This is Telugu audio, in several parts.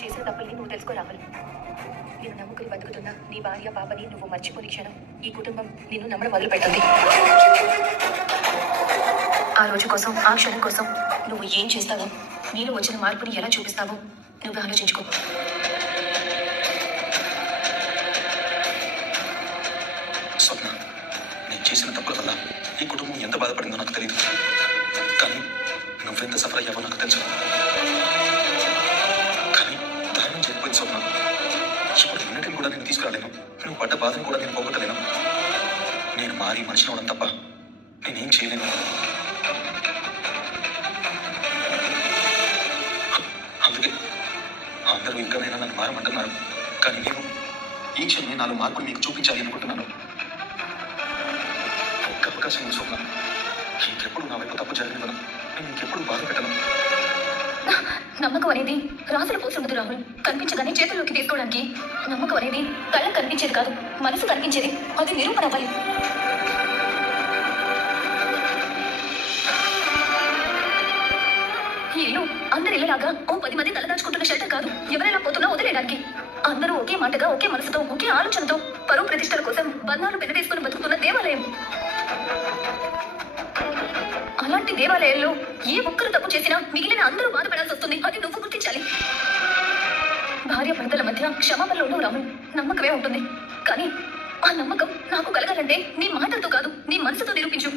చేసిన తప్పుల్ని నువ్వు తెలుసుకో రాహుల్. నేను నమ్ముకుని బతుకుతున్న నీ భార్య పాపని నువ్వు మర్చిపోని క్షణం ఈ కుటుంబం నిన్ను నమ్మడం మొదలు పెడుతుంది. ఆ రోజు కోసం, ఆ క్షణం కోసం నువ్వు ఏం చేస్తావో, నీలో వచ్చిన మార్పుని ఎలా చూపిస్తావో నువ్వు ఆలోచించుకో. స్వప్న, నేను చేసిన తప్పుల వల్ల ఈ కుటుంబం ఎంత బాధపడిందో నాకు తెలియదు, కానీ నువ్వెంత సఫర్ అయ్యావో నాకు తెలుసు. కానీ దారుణం జరిగిపోయింది స్వప్న. ఇప్పుడు యూనిట్ని కూడా నేను తీసుకురాలేను, నువ్వు పడ్డ బాధను కూడా నేను పోగొట్టలేను. నేను మారి మనిషిని అవడం తప్ప నేనేం చేయలేను. అందుకే అందరూ ఇంకానైనా నన్ను మారమంటున్నారు, కానీ నేను ఈ క్షణమే నాలో మార్పులు మీకు చూపించాలి అనుకుంటున్నాను. ఒక్క అవకాశం ఉంది స్వప్న. ఇంకెప్పుడు నా వైపు తప్పు జరిగిన నేను ఇంకెప్పుడు బాధ పెట్టను. నమ్మకం అనేది రాసులు పోసుండదు రాహుల్, కనిపించగానే చేతుల్లోకి తీసుకోవడానికి. నమ్మకం అనేది కళ్ళకు కనిపించేది కాదు, మనసు కనిపించేది. అది నిరూపణ అవ్వాలి. ఈ ఇల్లు అందరి ఇళ్ళలాగా ఓ 10 మంది తలదాచుకుంటున్న షెల్టర్ కాదు, ఎవరైనా పోతున్నా వదిలేయడానికి. అందరూ ఒకే మాటగా, ఒకే మనసుతో, ఒకే ఆలోచనతో పరువు ప్రతిష్టల కోసం బంధాలు పెనవేసుకుని బతుకుతున్న దేవాలయం. అలాంటి దేవాలయాల్లో ఏ ఒక్కరు తప్పు చేసినా మిగిలిన అందరూ బాధపడాల్సి వస్తుంది. అది నువ్వు గుర్తించాలి. భార్య భర్తల మధ్య క్షమాపణలో ఉండవు రాహుల్, నమ్మకమే ఉంటుంది. కానీ ఆ నమ్మకం నాకు కలగాలంటే నీ మాటలతో కాదు, నీ మనసుతో నిరూపించు.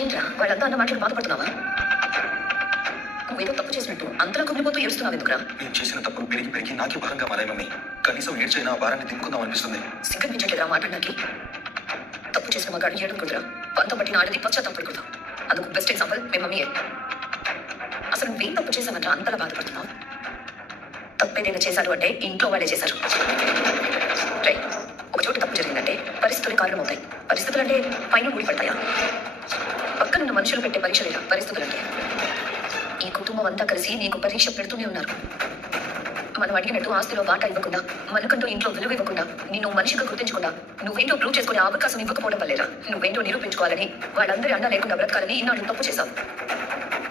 ఏంట్రా వాళ్ళంతా అన్న మాటలు బాధపడుతున్నావా? నువ్వేదో తప్పు చేసినట్టు అంతలా కుమిలిపోతూ ఏడుస్తున్నావు ఎందుకురా? నేను చేసిన తప్పులు పెరిగి పెరిగి నాకే భారంగా మారాయి మమ్మీ. కనీసం ఏడ్చైనా ఆ భారాన్ని దింపుకుందాం అనిపిస్తుంది. సిగ్గనిపించట్లేదా మాట్లాడడానికి? తప్పు చేసిన మగాడు ఏడు కుదరా, పంతం పట్టిన ఆడది పశ్చాత్తాపడకూడదు. అందుకు బెస్ట్ ఎగ్జాంపుల్ మీ మమ్మీయే. అసలు నువ్వేం తప్పు చేశావంటే అంతలా బాధపడుతున్నావు? తప్పేదైనా చేశాడు అంటే ఇంట్లో వాళ్ళే చేశారు. రైట్, ఒక చోట తప్పు జరిగిందంటే పరిస్థితులు కారణమవుతాయి. పరిస్థితులు అంటే పైన ఊడిపడతాయా? పక్కనున్న మనుషులు పెట్టే పరీక్షలేదా పరిస్థితులంటే? ఈ కుటుంబం అంతా కలిసి నీకు పరీక్ష పెడుతూనే ఉన్నారు. మనం అడిగినట్టు ఆస్తిలో వాటా ఇవ్వకుండా, మనకంటూ ఇంట్లో విలువ ఇవ్వకుండా, నిన్ను మనిషిగా గుర్తించకుండా, నువ్వేంటో ప్రూవ్ చేసుకునే అవకాశం ఇవ్వకపోవడం వల్లేరా నువ్వేంటో నిరూపించుకోవాలని, వాళ్ళందరి అండ లేకుండా బ్రతకాలని ఇన్నాళ్ళు తప్పు చేశావు.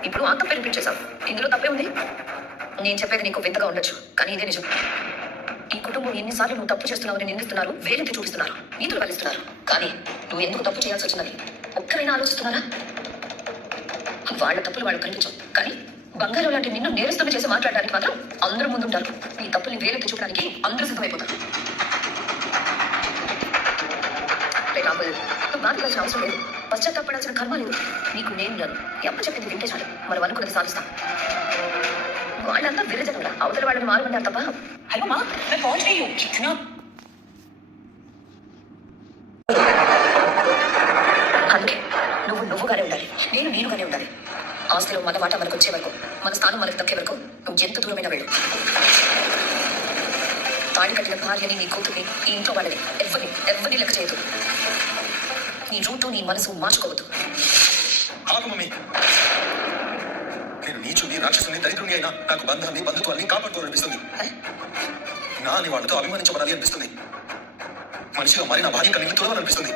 ఇప్పుడు ఆ తప్పు నిరూపించేశావు. ఇందులో తప్పే ఉంది? నేను చెప్పేది నీకు వింతగా ఉండొచ్చు, కానీ ఇదే నిజం. ఈ కుటుంబం ఎన్నిసార్లు నువ్వు తప్పు చేస్తున్నావని నిందిస్తున్నారు, వేలెత్తి చూపిస్తున్నారు, నీతులు వలిస్తున్నారు. కానీ నువ్వు ఎందుకు తప్పు చేయాల్సి వచ్చిందని ఒక్కరైనా ఆలోచిస్తున్నారా? వాళ్ళ తప్పులు వాళ్ళకు కనిపించవు, కానీ బంగారం లాంటి నిన్ను నేరస్తులు చేసి మాట్లాడడానికి మాత్రం అందరూ ముందుంటారు. నీ తప్పుల్ని వేలెత్తి చూపడానికి అందరూ సిద్ధమైపోతారు. రాహుల్, నువ్వు బాధపడాల్సిన అవసరం లేదు, పశ్చాత్తాపడాల్సిన కర్మ లేదు. నీకు నేను నన్ను ఎప్పుడు చెప్పింది వింటే చాలు, మనం అనుకున్నది సాధిస్తాం. వాళ్ళంతా విరజనులా అవతల వాళ్ళని మారమంటారు తప్ప. हेलो माँ, मैं पहुंच गई हूँ. कितना అందుకే నువ్వుగానే ఉండాలి, నేను నేనుగానే ఉండాలి. ఆస్తిలో మన మాట మనకు వచ్చే వరకు, మన స్థానం మనకు దక్కే వరకు నువ్వు ఎంత దూరమైనా వెళ్ళు. తాళి కట్టిన భార్యని, నీ కూతుర్ని, ఈ ఇంట్లో వాళ్ళని ఎవరిని లెక్క చేయదు. నీ రూటు, నీ మనసు మార్చుకోవద్దు. నేను నీచుని, రాక్షసుని, దరిద్రుని అయినా నాకు బంధాన్ని, బంధుత్వాన్ని కాపాడుకోవాలనిపిస్తుంది. నా అని వాళ్ళతో అభిమానించబడాలి అనిపిస్తుంది. మనిషిగా మారి నా భార్య కన్నీ తొలవాలనిపిస్తుంది.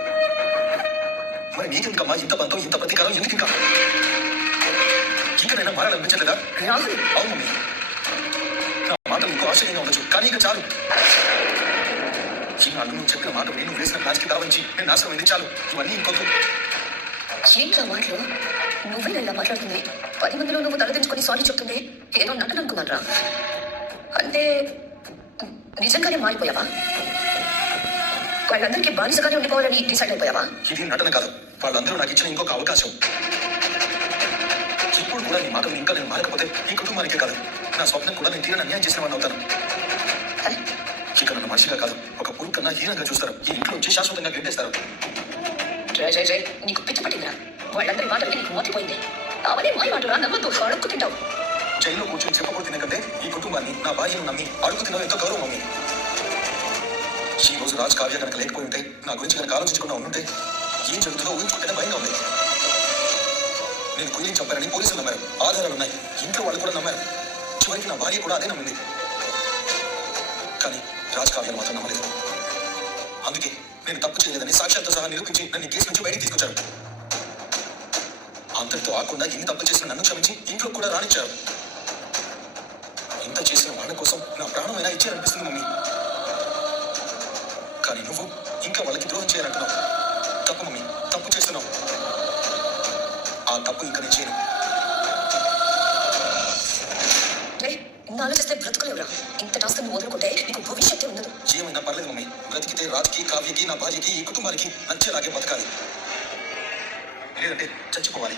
మరి నీకెందుకమ్మా ఇంత బంధం, ఇంత ప్రతీకారం ఎందుకు? ఇంకనైనా మారాలనిపించలేదా? అవును మమ్మీ, నా మాట నీకు ఆశ్చర్యంగా ఉండొచ్చు, కానీ ఇక చాలు. ఈ నాళ్ళు నువ్వు చెప్పిన మాట నేను వేసిన ప్లాస్టిక్ దావించి నేను నాశనమైంది చాలు. ఇవన్నీ ఇంకొద్దు. ఏంట్లా మాటలు? నువ్వే ఇలా మాట్లాడుతుంది. 10 మందిలో నువ్వు తలదించుకొని సారీ చెప్తుంది ఏదో నటన అనుకున్నారా? అంటే నిజంగానే మారిపోయావా? వాళ్ళందరికీ బానిసగానే ఉండిపోవాలని డిసైడ్ అయిపోయావా? ఇది నటన కాదు, వాళ్ళందరూ నాకు ఇచ్చిన ఇంకొక అవకాశం. ఇప్పుడు కూడా నీ మాటలు ఇంకా నేను మారకపోతే ఈ కుటుంబానికే కాదు, నా స్వప్నం కూడా నేను తీరని అన్యాయం చేసిన వాడిని అవుతాను. ఇక నన్ను మనిషిగా కాదు, ఒక పురుగు కన్నా హీనంగా చూస్తారు. ఈ ఇంట్లో నుంచి శాశ్వతంగా గెంటేస్తారు. నీకు పిచ్చి పట్టిందిరా? వాళ్ళందరి మాటలకి నీకు మోతిపోయింది. అవన్నీ మాయ మాటలు నమ్మద్దు, అడుక్కు తింటావు. జైల్లో కూర్చొని చెప్పకూడదు కంటే ఈ కుటుంబాన్ని, నా భార్యను నమ్మి అడుగు తినడం ఎంతో గౌరవం మమ్మీ. ఈ రోజు రాజ్ కావ్య కనుక లేకపోయి ఉంటే, నా గురించి కనుక ఆలోచించకుండా ఉంటే ఏం జరుగుతుందో ఊహించుకుంటేనే భయంగా ఉంది. నేను కుయ్యని చంపానని పోలీసులు నమ్మారు, ఆధారాలు ఉన్నాయి, ఇంట్లో వాళ్ళు కూడా నమ్మారు, చివరికి నా భార్య కూడా అదే నమ్మింది. కానీ రాజ్ కావ్యను మాత్రం నమ్మలేదు. అందుకే నేను తప్పు చేయలేదని సాక్ష్యాలతో సహా నిరూపించి నన్ను కేసు నుంచి బయటికి తీసుకొచ్చారు. అంతటితో ఆకుండా ఎన్ని తప్పు చేసిన నన్ను క్షమించి ఇంట్లో కూడా రానిచ్చారు. ఇంత చేసిన వాళ్ళ కోసం నా ప్రాణమైనా ఇచ్చారనిపిస్తుంది మమ్మీ. కానీ నువ్వు ఇంకా వాళ్ళకి ద్రోహం చేయాలంటున్నావు. తప్పు మమ్మీ, తప్పు చేస్తున్నావు. ఆ తప్పు ఇంకా నేను చేయను. ఆలోచిస్తే బ్రతుకులేవురా. ఇంత టాస్క్ నువ్వు వదులుకుంటే నీకు భవిష్యత్తు ఉండదు. ఏమైనా పర్లేదు మమ్మీ, బ్రతికితే రాజ్కి, కావ్యకి, నా భార్యకి, ఈ కుటుంబానికి నచ్చేలాగే బతకాలి, లేదంటే చచ్చిపోవాలి.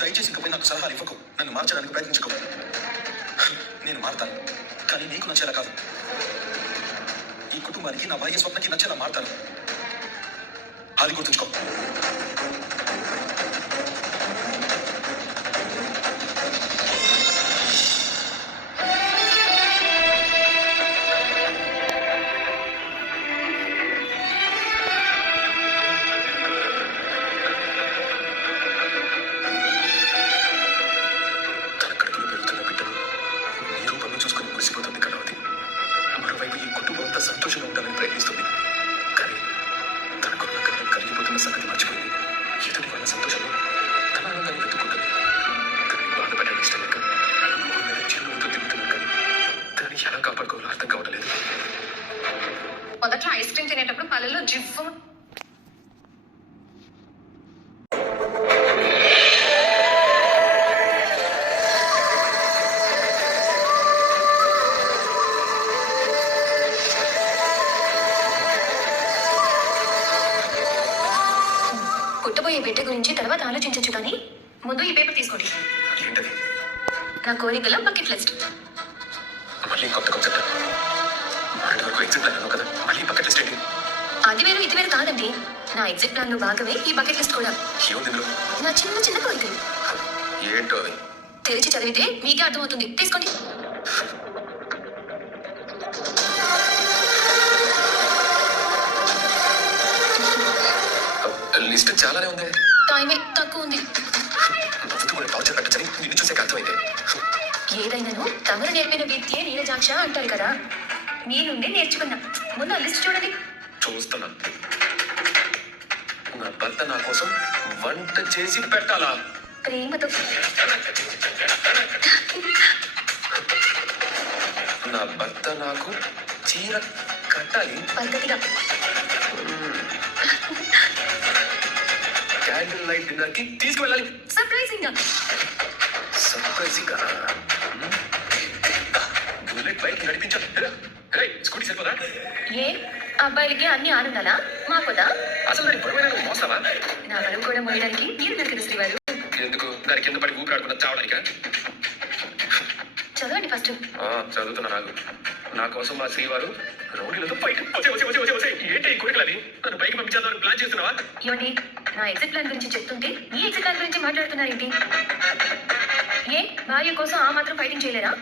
దయచేసి ఇకపై నాకు సలహాలు ఇవ్వకు, నన్ను మార్చడానికి ప్రయత్నించుకో. నేను మారుతాను, కానీ నీకు నచ్చేలా కాదు. ఈ కుటుంబానికి, నా భార్య స్వప్నకి నచ్చేలా మారుతాను. అది గుర్తుంచుకో. సంతోషంగా ఉండాలని ప్రయత్నిస్తుంది, కానీ తనకున్న గర్వం కలిగిపోతున్న సంగతి మర్చిపోయింది. ఎదుటి వాళ్ళ సంతోషంలో తన ఆనందాన్ని వెతుక్కుంటుంది. తనని బాధపడడానికి ఇష్టం లేక మొహం మీద చిరునవ్వుతో తిరుగుతున్నాను, కానీ తనని ఎలా కాపాడుకోవాలో అర్థం కావట్లేదు. మొదట్లో ఐస్ క్రీమ్ తినేటప్పుడు పళ్ళలో జివ్వు. పుట్టబోయే బిడ్డ గురించి తర్వాత ఆలోచించచ్చు, కానీ ముందు ఈ పేపర్ తీసుకోండి. ఏంటది? నా కోరికల బకెట్ లిస్ట్. మళ్ళీ కొత్త కాన్సెప్ట్. వరకు ఎగ్జిట్ ప్లాన్ కదా, మళ్ళీ బకెట్ లిస్ట్ ఏంటి? అది వేరు ఇది వేరు కాదండి. నా ఎగ్జిట్ ప్లాన్ లో భాగమే ఈ బకెట్ లిస్ట్ కూడా. ఏముంది? నా చిన్న చిన్న కోరికలు. ఏంటో అవి? తెరిచి చదివితే మీకే అర్థమవుతుంది. తీసుకోండి. లిస్ట్ చాలానే ఉంది. టైమే తక్కువ ఉంది. టార్చర్ పెట్టచ్చని నిన్ను చూసే అర్థమైంది. ఏదైనాను తమరు నేర్పిన విద్యే నీరజాక్ష అంటారు కదా, మీ నుండి నేర్చుకున్నా. ముందు లిస్ట్ చూడండి. చూస్తున్నా. నా భర్త నా కోసం వంట చేసి పెట్టాలా? ప్రేమతో. నా భర్త నాకు చీర కట్టాలి పద్ధతిగా. క్యాండిల్ లైట్ డిన్నర్ కి తీసుకువెళ్ళాలి. సర్ప్రైజింగ్ గా. సర్ప్రైజింగ్ గా బుల్లెట్ బైక్ నడిపించాలి. స్కూటీ సరిపోదా? ఏ అబ్బాయిలకి అన్ని ఆనందాలా? మాకుదా? అసలు దాని పొడవైన మోస్తావా? నా బరువు కూడా మోయడానికి మీరు దొరికిన శ్రీవారు. ఎందుకు? దాని కింద పడి ఊపిరాడుకున్న చావడానికా? చదవండి ఫస్ట్. చదువుతున్నా. నాకు నా కోసం మా శ్రీవారు రౌడీలతో ఫైట్. ఏంటి ఈ కోరికలు అవి? నన్ను పైకి పంపించాలని ప్లాన్ చేస్తున్నావా? ఏమండి, నా ఎగ్జిట్ ప్లాన్ గురించి చెప్తుంటే ఈ ఎగ్జిట్ ప్లాన్ గురించి మాట్లాడుతున్నారేంటి? ఏ భార్య కోసం ఆ మాత్రం ఫైటింగ్ చేయలేరా?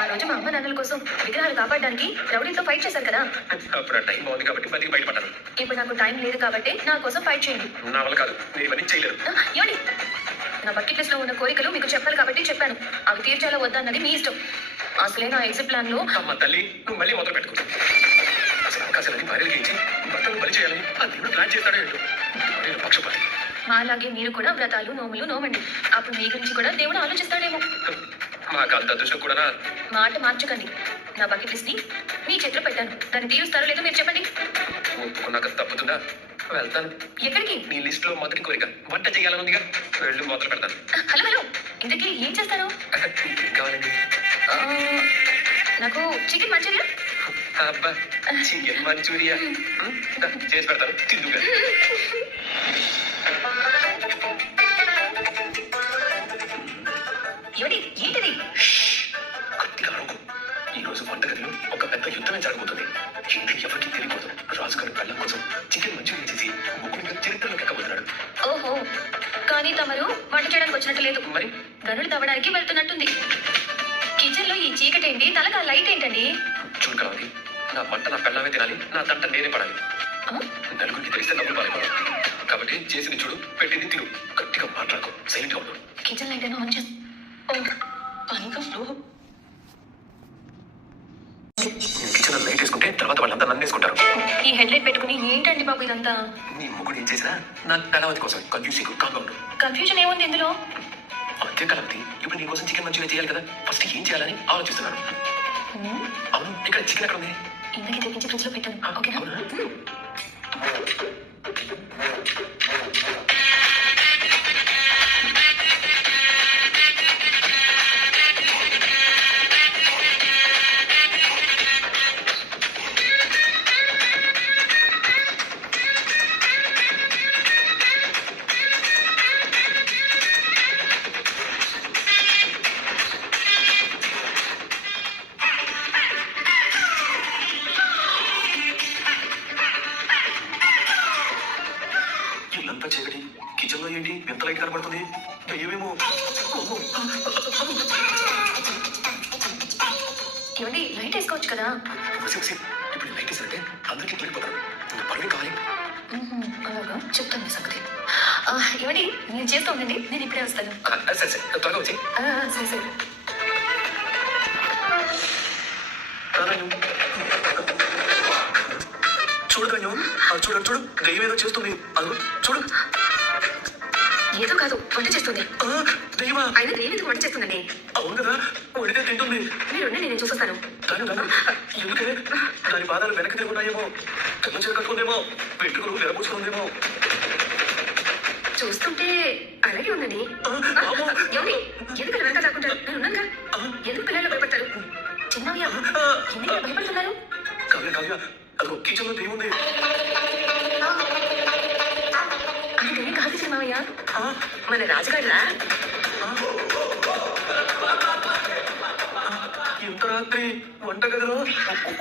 ఆ రోజు మా అమ్మ నాన్నల కోసం విగ్రహాలు కాపాడడానికి రౌడీలతో ఫైట్ చేశారు కదా. అప్పుడు ఆ టైం బాగుంది కాబట్టి బతికి బయటపడ్డాను. ఇప్పుడు నాకు టైం లేదు కాబట్టి నా కోసం ఫైట్ చేయండి. నా వల్ల కాదు, నేను ఇవన్నీ చేయలేరు. ఏమండి, నా బకెట్ లిస్ట్ లో ఉన్న కోరికలు మీకు చెప్పాలి కాబట్టి చెప్పాను. అవి తీర్చాలో వద్దా అన్నది మీ ఇష్టం. అసలే నా ఎగ్జిట్ ప్లాన్ లో. అమ్మ తల్లి, నువ్వు మళ్ళీ మొదలు పెట్టుకో. అసలు అవకాశాలని భార్యలకి ఇచ్చి భర్తను బలి చేయాలని ఆ దేవుడు ప్లాన్ చేస్తాడు ఏంటో. పక్షపాతి. అలాగే మీరు కూడా వ్రతాలు నోములు నోమండి. అప్పుడు మీ గురించి కూడా దేవుడు ఆలోచిస్తాడేమో. మాకు అంత అదృష్టం కూడా. మాట మార్చకండి. నా బకెట్ లిస్ట్ ని మీ చేతిలో పెట్టాను. దాన్ని తీరుస్తారో లేదో మీరు చెప్పండి. ఒప్పుకున్నాక తప్పుతుందా? వెళ్తాను. ఎక్కడికి? నీ లిస్ట్ లో మొదటి కోరిక వంట చేయాలనుందిగా, వెళ్ళి మొదలు పెడతాను. హలో హలో, ఇంతకీ ఏం చేస్తారు? ఏం కావాలండి? నాకు చికెన్ మంచూరియా. అబ్బా, చికెన్ మంచూరియా చేసి పెడతాను, తిందుగా. ఏమిటి? ఏంటిది? గట్టిగా అరుగు. ఈ రోజు వంటగదిలో ఒక పెద్ద యుద్ధమే జరగబోతుంది. ఇంటి ఎవరికి తెలియకూడదు. రాజుగారి పెళ్ళం కోసం చికెన్ మంచూరియా చేసి ముగ్గురిగా చరిత్రలోకి ఎక్కబోతున్నాడు. ఓహో, కానీ తమరు వంట చేయడానికి వచ్చినట్టు లేదు. మరి గనులు తవ్వడానికి వెళ్తున్నట్టుంది. కిచెన్ లో ఈ చీకటి ఏంటి? తలక లైట్ ఏంటండి? చూడు, చూడు కలవతి, నా పంట నా పెళ్ళమే తినాలి, నా తంట నేనే పడాలి. నలుగురికి తెలిస్తే నవ్వులు పాలైపోవాలి. కాబట్టి చేసింది చూడు, పెట్టింది తిను. గట్టిగా మాట్లాడుకో, సైలెంట్గా ఉండు. కిచెన్ లైట్ అయినా ఆన్ చేసి పనిగా ఫ్లో. కిచెన్ లైట్ వేసుకుంటే తర్వాత వాళ్ళంతా నన్ను వేసుకుంటారు. ఈ హెడ్ లైట్ పెట్టుకుని ఏంటండి బాబు ఇదంతా? నీ ముగ్గుడు ఏం చేసినా నా కళావతి కోసం కన్ఫ్యూజింగ్ కాంగా ఉండు. కన్ఫ్యూజన్ ఏముంది ఇందులో? అంతే కలవతి, ఇప్పుడు నీ కోసం చికెన్ మంచిగా చేయాలి కదా, ఫస్ట్ ఏం చేయాలని ఆలోచిస్తున్నాను. అవును, ఇక్కడ చికెన్ ఎక్కడ ఉంది? ఇందుకే తెప్పించి ఫ్రిడ్జ్ లో పెట్టాను. ఓకేనా? ఇల్లంతా చీకటి, కిచెన్ లో ఏంటి ఎంత లైట్ కనబడుతుంది? ఏమేమో. ఏమండి లైట్ వేసుకోవచ్చు కదా? ఇప్పుడు లైట్ వేసారంటే అందరికీ తొలిపోతారు. ఇంకా పరువే కావాలి. అలాగా చెప్తాను మీ సంగతి. ఏమండి నేను చేస్తూ ఉండండి, నేను ఇప్పుడే వస్తాను. సరే సరే, త్వరగా వచ్చి. సరే సరే. చూడు ధన్యం, చూడు చూడు, దెయ్యం ఏదో చేస్తుంది. అదో చూడు. ఏదో కాదు, వంట చేస్తుంది. దెయ్యమా? ఆయన దేనికి వంట చేస్తుందండి? అవును కదా, వండితే తింటుంది. మీరు నేను చూసొస్తాను. ఎందుకే దాని పాదాలు వెనక్కి తిరుగున్నాయేమో, తెల్ల చీర కట్టుకుందేమో, వెంట్రుకలు వెరపూసుకుందేమో. చూస్తుంటే అలాగే ఉందండి. ఏమండి ఎందుకు వెనక దాక్కుంటారు? నేను ఉన్నాగా. ఎందుకు పిల్లలు భయపడతారు? చిన్నయ్య ఎందుకు భయపడుతున్నారు? కావ్య కావ్య, అదో కిచెన్ లో దెయ్యం ఉంది. అది దెయ్యం కాదు చిన్నయ్య, మన రాజుగారులా. ఇంత రాత్రి వంటగదిలో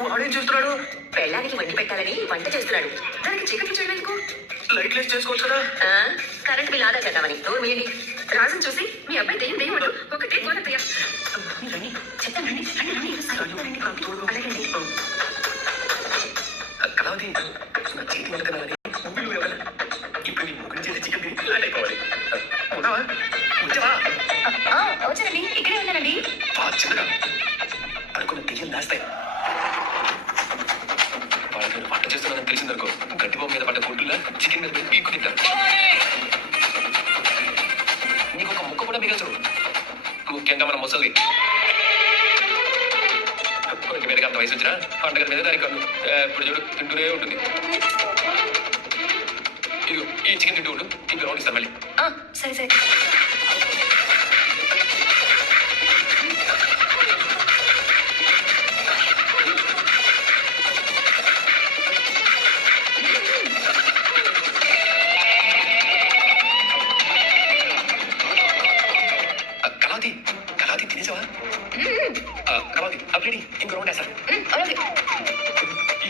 వాడేం చేస్తున్నాడు? పెళ్ళానికి వండి పెట్టాలని వంట చేస్తున్నాడు. దానికి చీకట్లు చేయడం ఎందుకు? లైట్ లెస్ చేసుకోవచ్చు కదా. కరెంట్ బిల్ ఆదా చేద్దామని. నోరు మీయండి. రాజుని చూసి మీ అబ్బాయి దెయ్యం దెయ్యం అంటూ ఒకటే గోల ప్రియ. చెప్తానండి. అలాగండి. కళావతి, నా చేతి వంట తినాలని ముగ్గులు ఇవ్వాలి. ఇప్పుడు నీ ముగ్గురు చేసి చికెన్ తిని లాట్ అయిపోవాలి. ఉన్నావా? వచ్చావా? వచ్చానండి, ఇక్కడే ఉన్నానండి. చిన్నగా పడుకున్న దెయ్యం దాస్తాయి. వాళ్ళకి వంట చేస్తున్నానని తెలిసిందనుకో, గట్టి బొమ్మ మీద పడ్డ గుడ్డులా చికెన్ మీద పీక్కు తింటారు. నీకు ఒక ముక్క కూడా మిగల్చరు, ముఖ్యంగా మన ముసలి. కొంచెం మీదకి అంత వయసు వచ్చినా పండగల మీద దానికి ఇప్పుడు చూడు తింటూనే ఉంటుంది. ఇదిగో ఈ చికెన్ తింటూ ఉండు, ఇంకో రౌండ్ ఇస్తాను మళ్ళీ. సరే సరే. కళావతి, కళావతి తినేసావా? కళావతి అప్లేడి ఇంకో రౌండ్ వేస్తాను. అలాగే.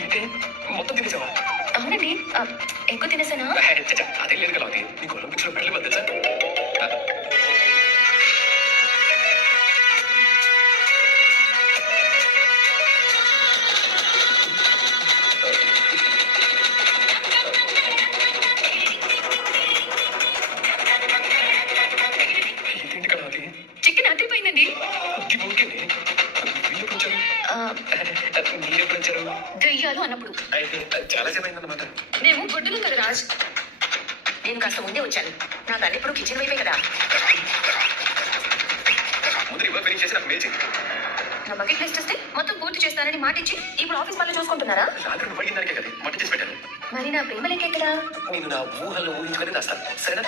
ఏంటే మొత్తం తినేసావా? అవునండి, ఎక్కువ తినేసానా? అదే లేదు కళావతి, నీకు ఒలింపిక్స్ లో మెడల్ వద్దా సార్? ఏంటి కళావతి? చికెన్ అదిరిపోయిందండి. ఓకేనే, వీళ్ళెప్పుడు వచ్చారు? మీరెప్పుడు వచ్చారు? దెయ్యాలు అన్నప్పుడు అయితే చాలా సేపు అయిందన్నమాట. మేము గుడ్డులు కదా రాజ్. నేను కాస్త ముందే వచ్చాను. నా తల్లి ఇప్పుడు కిచెన్ వైపే కదా. ముందు రివర్ ఫినిష్ చేసి నాకు మెయిల్ చేయి. నా బకెట్ లిస్ట్ ఇస్తే మొత్తం పూర్తి చేస్తానని మాట ఇచ్చి ఇప్పుడు ఆఫీస్ పనులు చూసుకుంటున్నారా? రాత్రి నువ్వు పడిన దానికే కదా వంట చేసి పెట్టాను. మరి నా ప్రేమ లెక్క ఎక్కడా? నేను నా ఊహల్లో ఊహించుకొని రాస్తాను, సరేనా?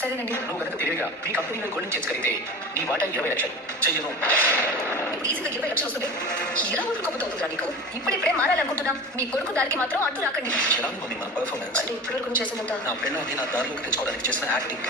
సరేనండి. నువ్వు కనుక తెలివిగా మీ కంపెనీలో గోల్డెన్ చేసుకరిగితే నీ వాటా 20 లక్షలు చెయ్యను. ఇప్పుడు ఈజీగా 20 లక్షలు వస్తుంది. ఎలా ఊరుకోబోతుందిరా నీకు? ఇప్పుడిప్పుడే మారాలనుకుంటున్నా. మీ కొడుకు దారికి మాత్రం అడ్డు రాకండి. ఎలా ఉంది మన పర్ఫార్మెన్స్? అంటే ఇప్పటివరకు చేసిందంతా నా ఫ్రెండ్ నా దారిలోకి తెచ్చుకోవడానికి చేసిన యాక్టింగ్.